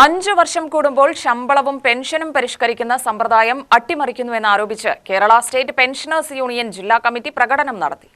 5 വർഷം കൂടുമ്പോൾ ശമ്പളവും പെൻഷനും പരിഷ്കരിക്കുന്ന സമ്പ്രദായം അട്ടിമറിക്കുന്നുവെന്നാരോപിച്ച് കേരള സ്റ്റേറ്റ് പെൻഷനേഴ്സ് യൂണിയൻ ജില്ലാ കമ്മിറ്റി പ്രകടനം നടത്തി.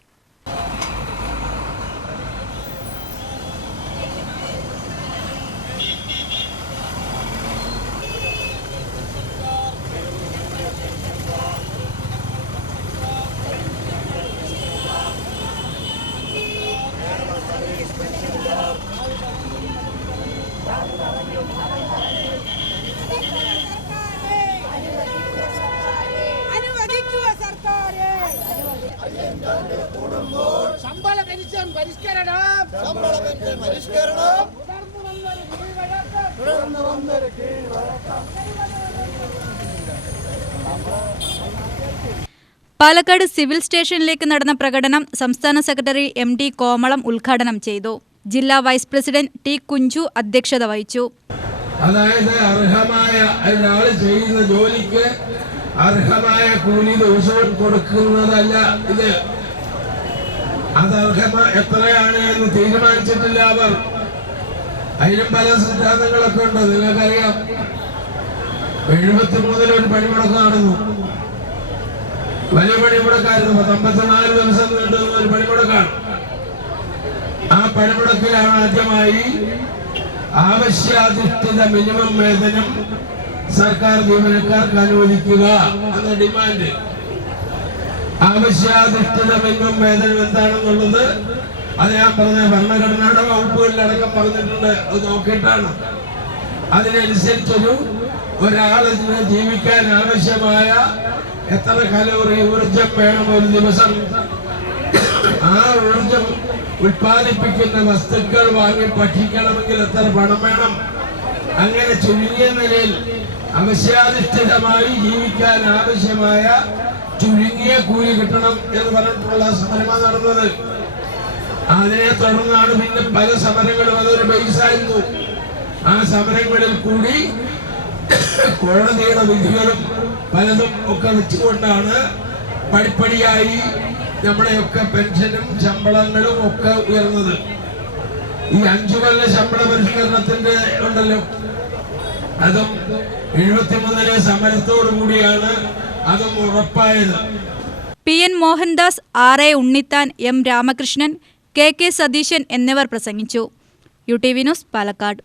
പാലക്കാട് സിവിൽ സ്റ്റേഷനിലേക്ക് നടന്ന പ്രകടനം സംസ്ഥാന സെക്രട്ടറി MD കോമളം ഉദ്ഘാടനം ചെയ്തു. ജില്ലാ വൈസ് പ്രസിഡന്റ് T കുഞ്ചു അധ്യക്ഷത വഹിച്ചു. അതായത് അർഹമായ ഒരാൾ ചെയ്യുന്ന ജോലിക്ക് അർഹമായ കൂലി ദിവസവും കൊടുക്കുന്നതല്ല ഇത്. അത് എത്രയാണ് എന്ന് തീരുമാനിച്ചിട്ടില്ല അവർ. അതിനും പല സിദ്ധാന്തങ്ങളൊക്കെ ഉണ്ട്. നിങ്ങൾക്കറിയാം, 73 ഒരു പണിമുടക്ക് നടന്നു. വലിയ പണിമുടക്കായിരുന്നു. 54 ദിവസം നീണ്ടുന്ന ഒരു പണിമുടക്കാണ്. ആ പണിമുടക്കിലാണ് ആദ്യമായി ആവശ്യാധിഷ്ഠിത മിനിമം വേതനം സർക്കാർ ജീവനക്കാർക്ക് അനുവദിക്കുക എന്ന ഡിമാൻഡ്. ആവശ്യാധിഷ്ഠിത മിനിമം വേതനം എന്താണെന്നുള്ളത് അത് ഞാൻ പറഞ്ഞ ഭരണഘടനയുടെ വകുപ്പുകളിലടക്കം പറഞ്ഞിട്ടുണ്ട്. അത് നോക്കിയിട്ടാണ് അതിനനുസരിച്ചൊരു ഒരാളിന് ജീവിക്കാൻ ആവശ്യമായ എത്ര കലോറി ഊർജം വേണം ഒരു ദിവസം, ആ ഊർജം ഉൽപ്പാദിപ്പിക്കുന്ന വസ്തുക്കൾ വാങ്ങി പഠിക്കണമെങ്കിൽ എത്ര പണം വേണം, അങ്ങനെ ചുരുങ്ങിയ നിലയിൽ അവശ്യാധിഷ്ഠിതമായി ജീവിക്കാൻ ആവശ്യമായ ചുരുങ്ങിയ കൂലി കിട്ടണം എന്ന് പറഞ്ഞിട്ടുള്ള സമരമാണ് നടന്നത്. അതിനെ തുടർന്നാണ് പിന്നെ പല സമരങ്ങളും അതൊരു ബേസായിരുന്നു. ആ സമരങ്ങളിൽ കൂടി കോടതിയുടെ വിധികളും പലതും ഒക്കെ വെച്ചുകൊണ്ടാണ് പടിപ്പടിയായി നമ്മുടെയൊക്കെ പെൻഷനും ശമ്പളങ്ങളും ഒക്കെ ഉയർന്നത്. ഈ 5 കൊല്ല ശമ്പള പരിഷ്കരണത്തിന്റെ ഉണ്ടല്ലോ, അതും 73 സമരത്തോടു കൂടിയാണ് അതും ഉറപ്പായത്. PN Mohandas, RA Unnithan, M Ramakrishnan, KK Satheesan എന്നിവർ പ്രസംഗിച്ചു. UTV news, Palakkad.